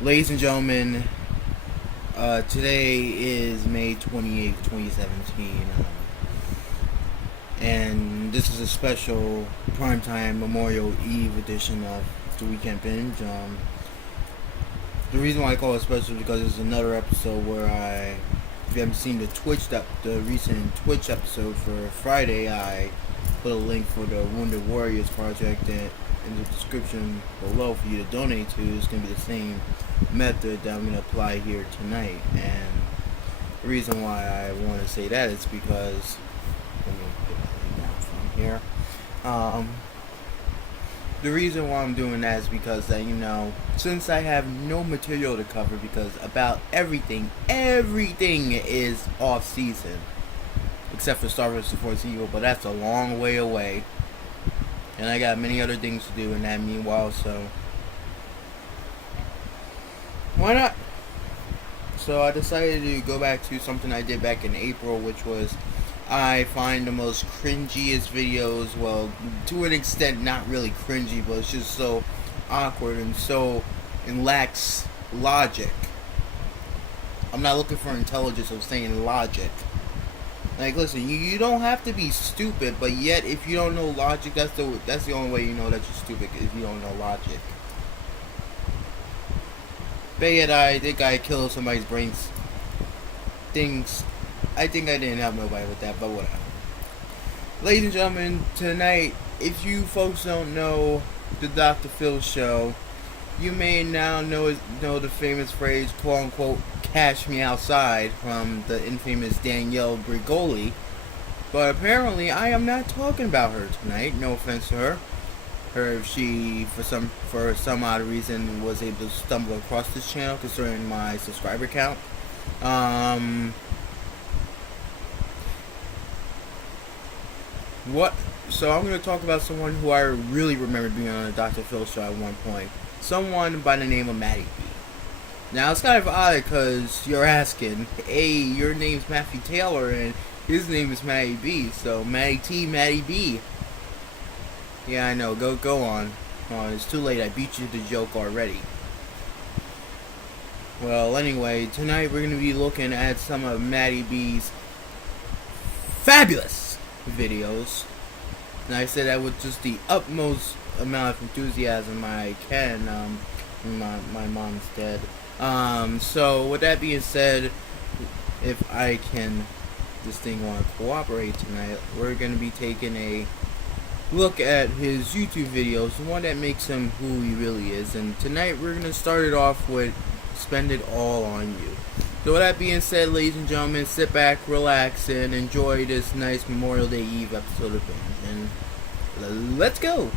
Ladies and gentlemen, today is May 28th, 2017, and this is a special primetime Memorial Eve edition of the Weekend Binge. The reason why I call it special is because it's another episode where if you haven't seen the recent Twitch episode for Friday, I put a link for the Wounded Warriors project in the description below for you to donate to. It's going to be the same method that I'm going to apply here tonight. And the reason why I want to say that is because, let me get my down from here. The reason why I'm doing that is because since I have no material to cover, because about everything is off season, except for Star vs. Force Evil, but that's a long way away. And I got many other things to do in that meanwhile, so why not? So I decided to go back to something I did back in April, which was I find the most cringiest videos, well, to an extent not really cringy, but it's just so awkward and lacks logic. I'm not looking for intelligence, I'm saying logic. Like, listen, you don't have to be stupid, but yet if you don't know logic, that's the only way you know that you're stupid, if you don't know logic. But yet I think I killed somebody's brains. I think I didn't help nobody with that, but whatever. Ladies and gentlemen, tonight, if you folks don't know the Dr. Phil show, you may now know the famous phrase, quote unquote, "cash me outside," from the infamous Danielle Bregoli. But apparently I am not talking about her tonight. No offense to her. If she for some odd reason was able to stumble across this channel concerning my subscriber count. So I'm going to talk about someone who I really remember being on the Dr. Phil show at one point. Someone by the name of Maddie B. Now, it's kind of odd because you're asking, hey, your name's Matthew Taylor and his name is Maddie B. So, Maddie T, Maddie B. Yeah, I know. Go on. It's too late. I beat you to the joke already. Well, anyway, tonight we're going to be looking at some of Maddie B's fabulous videos. And I say that with just the utmost amount of enthusiasm I can. My mom's dead. So with that being said, if this thing want to cooperate tonight, we're going to be taking a look at his YouTube videos, the one that makes him who he really is. And tonight we're going to start it off with "Spend It All on You." So with that being said, ladies and gentlemen, sit back, relax, and enjoy this nice Memorial Day Eve episode of Binge. And let's go!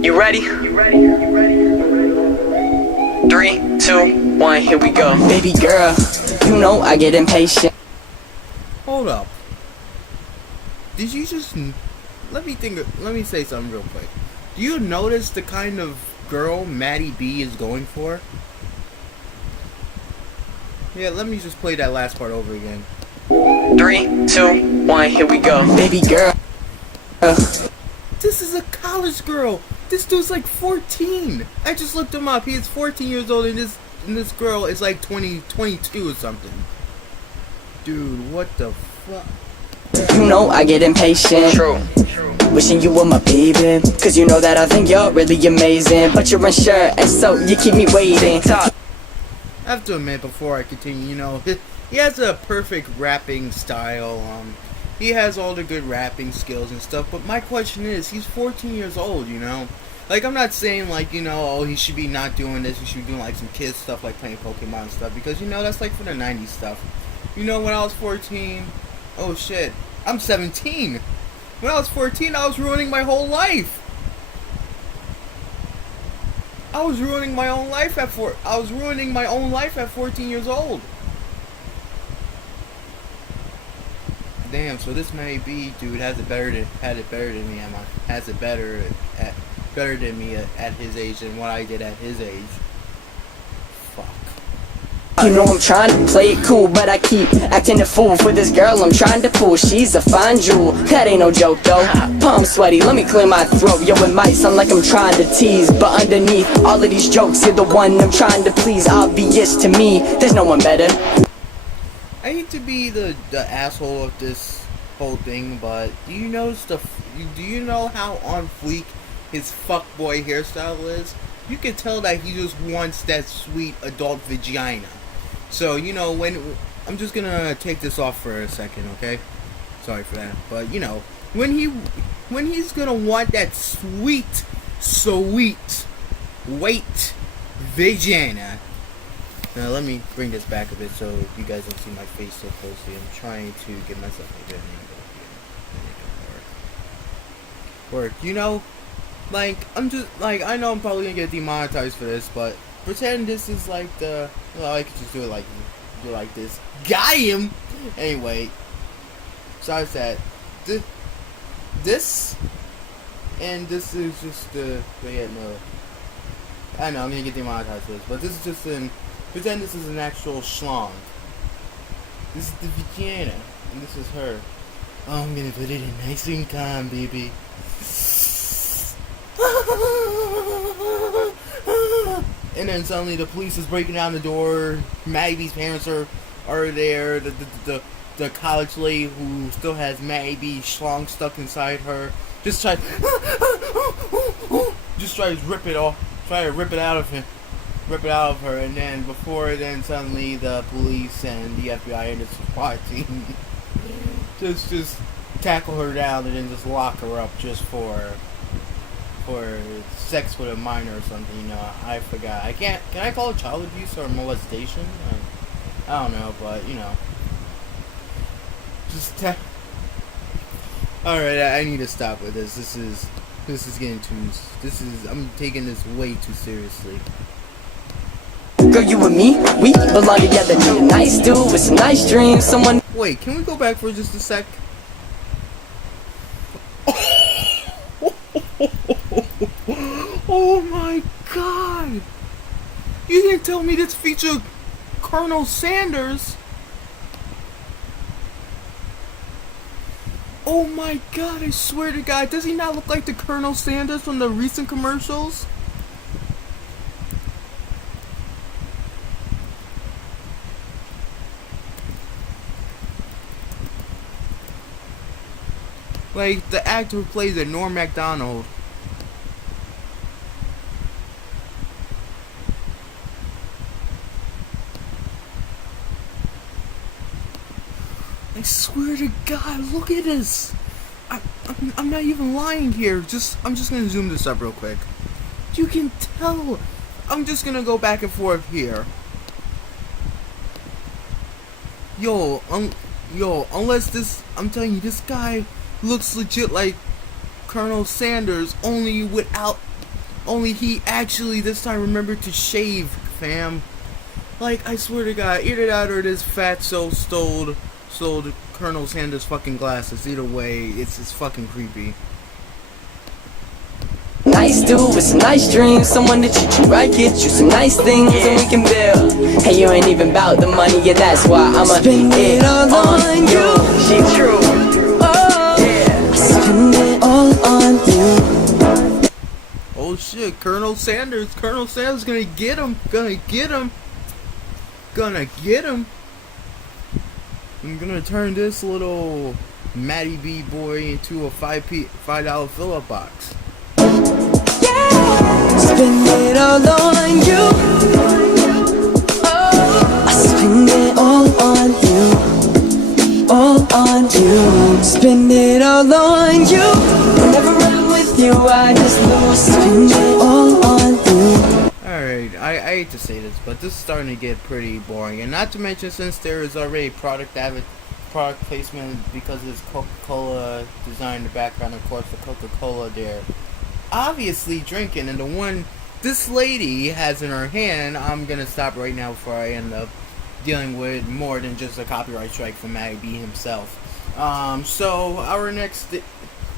You ready? 3, 2, 1, here we go. Baby girl, you know I get impatient. Hold up. Did you just... Let me say something real quick. Do you notice the kind of girl Maddie B is going for? Yeah, let me just play that last part over again. 3, 2, 1, here we go. Baby girl. This is a college girl. This dude's like 14. I just looked him up. He is 14 years old, and this girl is like 22 or something. Dude, what the fuck? You know I get impatient. True. Wishing you were my baby, cause you know that I think you're really amazing. But you're unsure, and so you keep me waiting. I have to admit, before I continue, he has a perfect rapping style. He has all the good rapping skills and stuff. But my question is, he's 14 years old, Like, I'm not saying, like, oh, he should be not doing this. He should be doing, like, some kids stuff, like playing Pokemon and stuff. Because, that's, like, for the 90s stuff. When I was 14, oh, shit, I'm 17. When I was 14, I was ruining my whole life. I was ruining my own life at 14 years old. Damn, so this Maddie B dude had it better than me at his age than what I did at his age. Fuck. You know I'm trying to play it cool, but I keep acting a fool for this girl I'm trying to fool. She's a fine jewel, that ain't no joke though. Palm sweaty, let me clear my throat. Yo, it might sound like I'm trying to tease, but underneath all of these jokes, you're the one I'm trying to please. Obvious to me, there's no one better. I hate to be the asshole of this whole thing, but do you know how on fleek his fuckboy hairstyle is? You can tell that he just wants that sweet adult vagina. So, when I'm just gonna take this off for a second, okay? Sorry for that. But, when he's gonna want that sweet wait vagina. Now let me bring this back a bit so you guys don't see my face so closely. I'm trying to get myself a good angle here. Work. I'm just I know I'm probably gonna get demonetized for this, but pretend this is like I could just do it like this. Got him! Anyway, besides that, this and this is just I know I'm gonna get demonetized for this, but this is just pretend this is an actual schlong. This is the vagina, and this is her. Oh, I'm gonna put it in nice and calm, baby. And then suddenly the police is breaking down the door. Maggie's parents are there. The college lady who still has Maggie schlong stuck inside her just tries to rip it off. Try to rip it out of her, and then suddenly the police and the FBI and the SWAT team just tackle her down and then just lock her up just for sex with a minor or something. I forgot. Can I call it child abuse or molestation? I don't know, but alright, I need to stop with this. This is getting I'm taking this way too seriously. Girl, you and me, we belong together. Need a nice dude with some nice dreams. Someone. Wait, can we go back for just a sec? Oh my god! You didn't tell me this featured Colonel Sanders? Oh my god, I swear to god, does he not look like the Colonel Sanders from the recent commercials? Like the actor who plays it, Norm Macdonald. I swear to God, look at this. I'm not even lying here. I'm just gonna zoom this up real quick. You can tell. I'm just gonna go back and forth here. Yo, unless this, I'm telling you, this guy looks legit like Colonel Sanders, only he actually this time remembered to shave, fam. Like, I swear to God, either that or this fatso stole Colonel Sanders' fucking glasses. Either way, it's fucking creepy. Nice dude with some nice dreams, someone to treat you right, get you some nice things, and we can build. Hey, you ain't even about the money, yeah, that's why I'ma spend it all on you. She true. Oh, yeah. I spend it all on you. Oh shit, Colonel Sanders gonna get him. I'm gonna turn this little Matty B boy into a $5 fill-up box. Spend it all on you. Oh, I spend it all on you. All on you. Spend it all on you. Whenever I'm with you, I just lose. Spend it all on you. Alright, I hate to say this, but this is starting to get pretty boring. And not to mention, since there is already product placement because of this Coca-Cola design in the background, of course, the Coca-Cola there obviously drinking, and the one this lady has in her hand, I'm gonna stop right now before I end up dealing with more than just a copyright strike from Matty B himself. So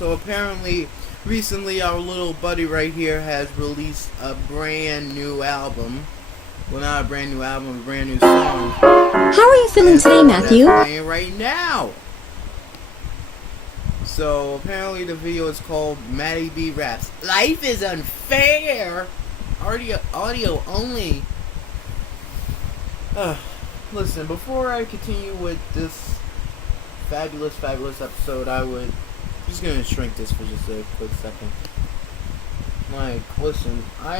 apparently recently our little buddy right here has released a brand new album. Well, not a brand new album, a brand new song. How are you feeling today, Matthew? That's playing right now. So apparently the video is called Maddie B Raps. Life is unfair. Audio only. Listen, before I continue with this fabulous episode, I'm just gonna shrink this for just a quick second. Like, listen, I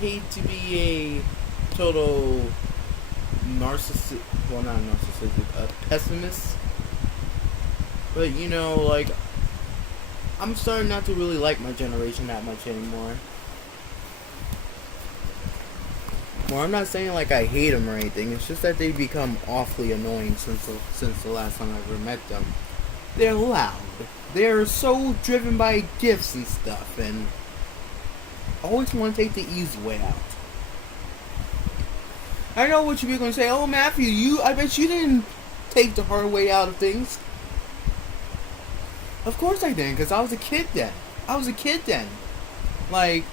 hate to be a total narcissist, well, not narcissistic, a pessimist, but you know, like, I'm starting not to really like my generation that much anymore. Well, I'm not saying like I hate them or anything, it's just that they've become awfully annoying since the last time I ever met them. They're loud, they're so driven by gifts and stuff, and always want to take the easy way out. I know what you're going to say. Oh, Matthew, I bet you didn't take the hard way out of things. Of course I didn't, because I was a kid then. Like,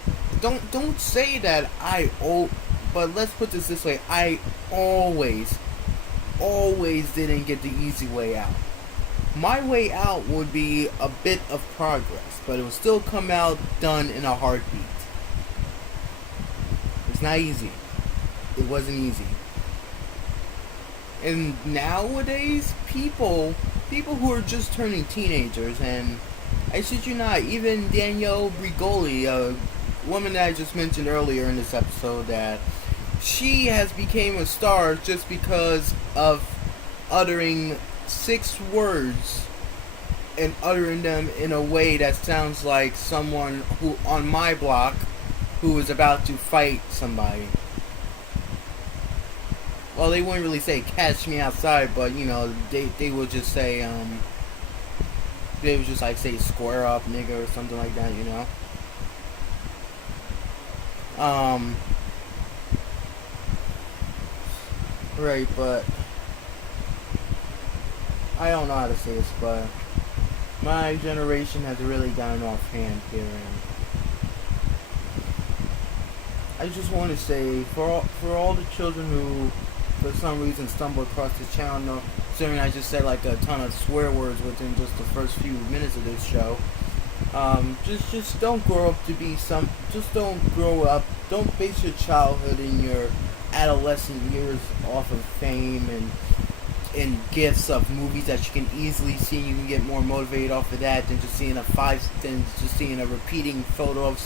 don't say that but let's put this way. I always didn't get the easy way out. My way out would be a bit of progress, but it would still come out done in a heartbeat. It's not easy. It wasn't easy. And nowadays, people who are just turning teenagers, and I shit you not, even Danielle Brigoli, a woman that I just mentioned earlier in this episode, that she has became a star just because of uttering 6 words and uttering them in a way that sounds like someone who on my block who is about to fight somebody. Well, they wouldn't really say catch me outside, but you know, they would just say they would just like say square up nigga or something like that, you know. Right, but I don't know how to say this, but my generation has really gotten off hand here, and I just want to say for all the children who for some reason stumble across this channel, considering I just said like a ton of swear words within just the first few minutes of this show, just don't grow up to be don't base your childhood and your adolescent years off of fame and gifts of movies that you can easily see. You can get more motivated off of that than just seeing a repeating photo of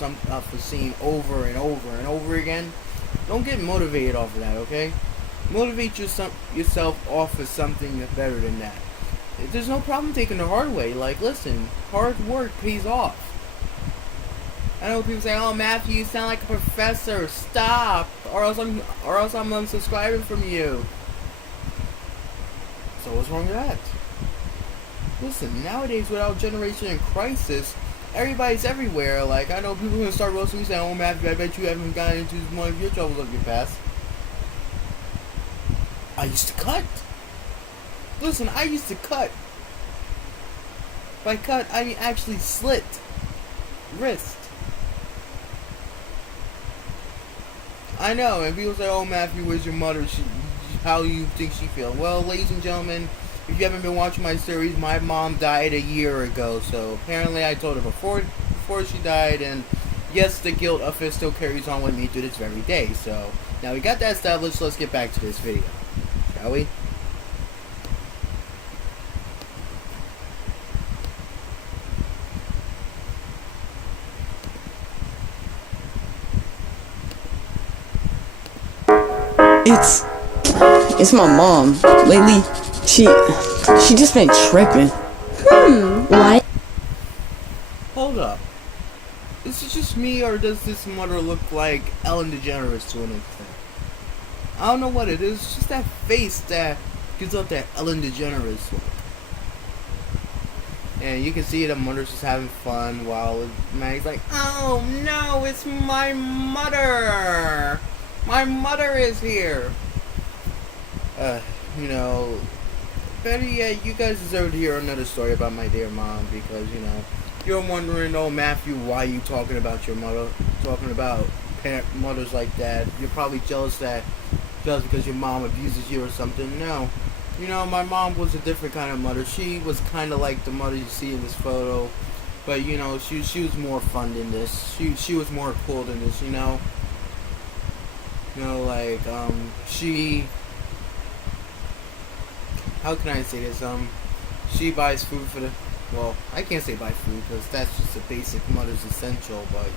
a scene over and over and over again. Don't get motivated off of that, okay? Motivate yourself off of something better than that. There's no problem taking the hard way. Like, listen, hard work pays off. I know people say, "Oh, Matthew, you sound like a professor. Stop, or else I'm unsubscribing from you." So what's wrong with that? Listen, nowadays with our generation in crisis, everybody's everywhere. Like, I know people are gonna start roasting me saying, "Oh, Matthew, I bet you haven't gotten into one of your troubles of your past." I used to cut. Listen, I used to cut. By cut, I mean actually slit wrist. I know, and people say, "Oh, Matthew, where's your mother? How do you think she feels?" Well, ladies and gentlemen, if you haven't been watching my series, my mom died a year ago. So apparently, I told her before she died, and yes, the guilt of it still carries on with me to this very day. So now we got that established. Let's get back to this video, shall we? It's my mom. Lately, she just been tripping. What? Hold up. Is it just me, or does this mother look like Ellen DeGeneres to an extent? I don't know what it is. It's just that face that gives up that Ellen DeGeneres look. And you can see the mother's just having fun while Maggie's like, "Oh no, it's my mother! My mother is here!" You know, better yet, you guys deserve to hear another story about my dear mom, because, you know, you're wondering, "Oh, Matthew, why are you talking about your mother, talking about mothers like that. You're probably jealous because your mom abuses you or something. No. My mom was a different kind of mother. She was kind of like the mother you see in this photo. But, she was more fun than this. She was more cool than this, she... How can I say this? She buys food for the... Well, I can't say buy food because that's just a basic mother's essential, but,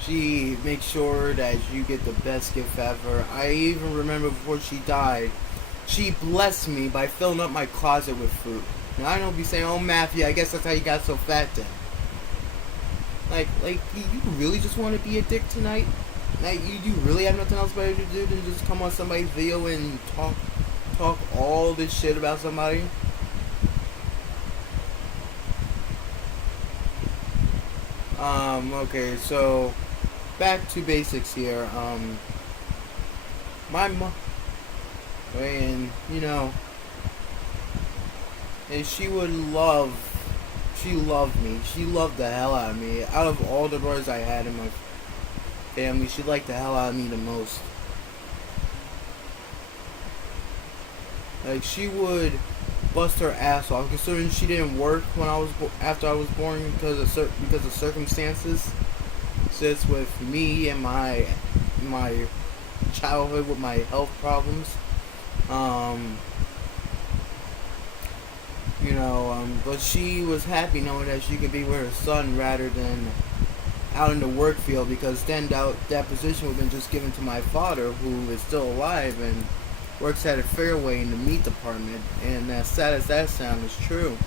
she makes sure that you get the best gift ever. I even remember before she died, she blessed me by filling up my closet with fruit. Now, I don't be saying, oh, Matthew, I guess that's how you got so fat then. You really just want to be a dick tonight? You really have nothing else better to do than just come on somebody's video and talk all this shit about somebody? Okay, so back to basics here. My mom, and and she loved me. She loved the hell out of me. Out of all the brothers I had in my family, she liked the hell out of me the most. She would bust her ass off, considering she didn't work when after I was born because of circumstances. Sits with me and my childhood with my health problems. But she was happy knowing that she could be with her son rather than out in the work field, because then that position would have been just given to my father, who is still alive and works at a Fairway in the meat department. And as sad as that sounds, it's true.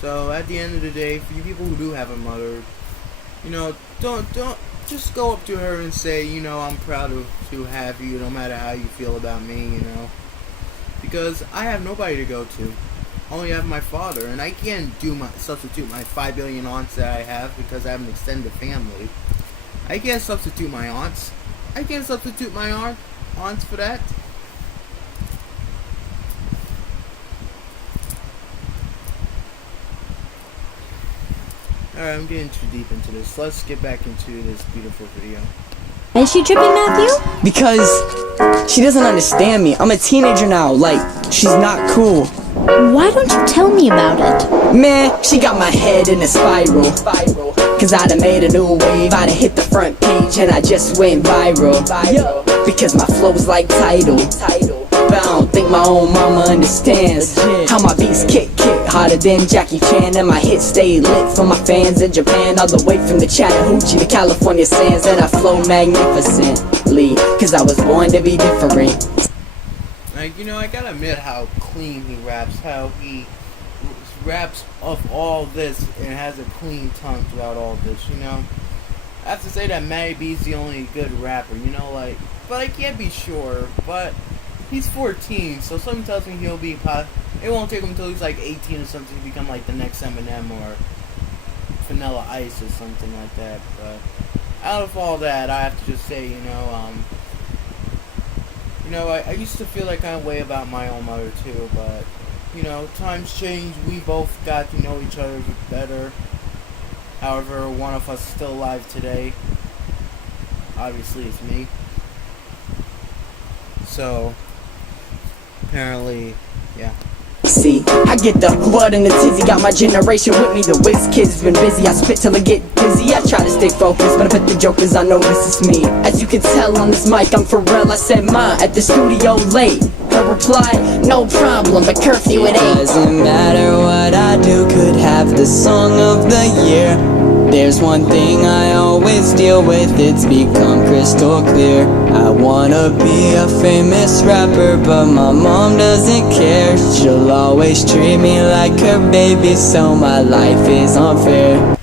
So at the end of the day, for you people who do have a mother, don't just go up to her and say, I'm proud to have you, no matter how you feel about me, because I have nobody to go to. I only have my father, and I can't substitute my 5 billion aunts that I have because I have an extended family. I can't substitute my aunts. I can't substitute my aunts for that. Alright, I'm getting too deep into this. Let's get back into this beautiful video. Is she tripping, Matthew? Because she doesn't understand me. I'm a teenager now. She's not cool. Why don't you tell me about it? Man, she got my head in a spiral. Cause I'd have made a new wave. I'd have hit the front page and I just went viral. Because my flow's like Tidal. But I don't think my own mama understands how my beats kick harder than Jackie Chan. And my hits stay lit for my fans in Japan, all the way from the Chattahoochee to California sands. And I flow magnificently, cause I was born to be different. I gotta admit how clean he raps, how he raps of all this and has a clean tongue throughout all this, I have to say that Matty B's the only good rapper, but I can't be sure, but he's 14, so something tells me he'll be it won't take him until he's 18 or something to become the next Eminem or Vanilla Ice or something like that. But out of all that, I have to just say, I used to feel that kind of way about my own mother too, but times change. We both got to know each other better. However, one of us is still alive today. Obviously, it's me. So apparently, yeah. See, I get the blood and the tizzy, got my generation with me. The Wiz kids been busy, I spit till I get dizzy. I try to stay focused, but I bet the jokers, I know this is me. As you can tell on this mic, I'm for real. I said mine at the studio late. Her reply, no problem, but curfew at 8. Doesn't matter what I do, could have the song of the year. There's one thing I always deal with, it's become crystal clear. I wanna be a famous rapper, but my mom doesn't care. She'll always treat me like her baby, so my life is unfair.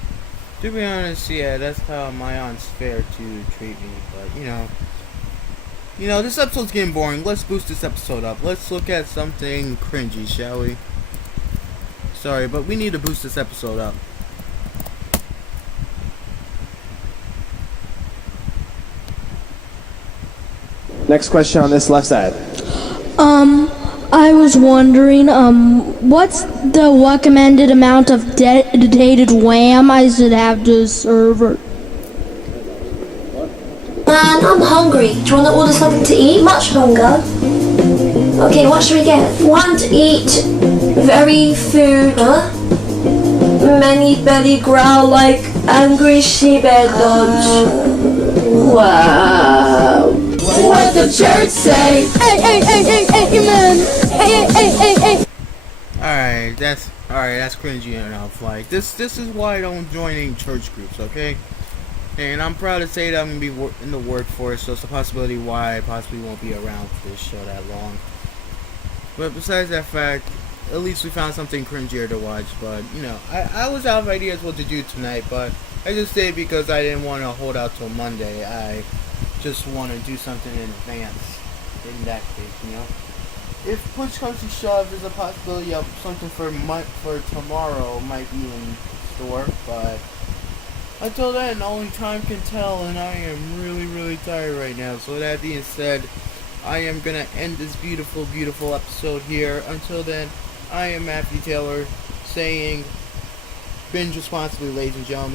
To be honest, yeah, that's how my aunt's fair to treat me, but this episode's getting boring. Let's boost this episode up. Let's look at something cringy, shall we? Sorry, but we need to boost this episode up. Next question on this left side. I was wondering, what's the recommended amount of dedicated RAM I should have to the server? Man, I'm hungry. Do you want to order something to eat? Much hunger. Okay, what should we get? Want to eat very food, huh? Many belly growl like angry sheephead dogs. Wow. What the church say? Hey, man! Hey! Alright, that's cringy enough. Like this is why I don't join any church groups, okay? And I'm proud to say that I'm gonna be in the workforce, so it's a possibility why I possibly won't be around for this show that long. But besides that fact, at least we found something cringier to watch. But you know, I was out of ideas what to do tonight, but I just did because I didn't want to hold out till Monday. I just want to do something in advance. In that case, you know, if push comes to shove, there's a possibility of something for tomorrow might be in store, but until then, only time can tell, and I am really tired right now. So that being said, I am gonna end this beautiful episode here. Until then, I am Matthew Taylor saying, binge responsibly, ladies and gentlemen.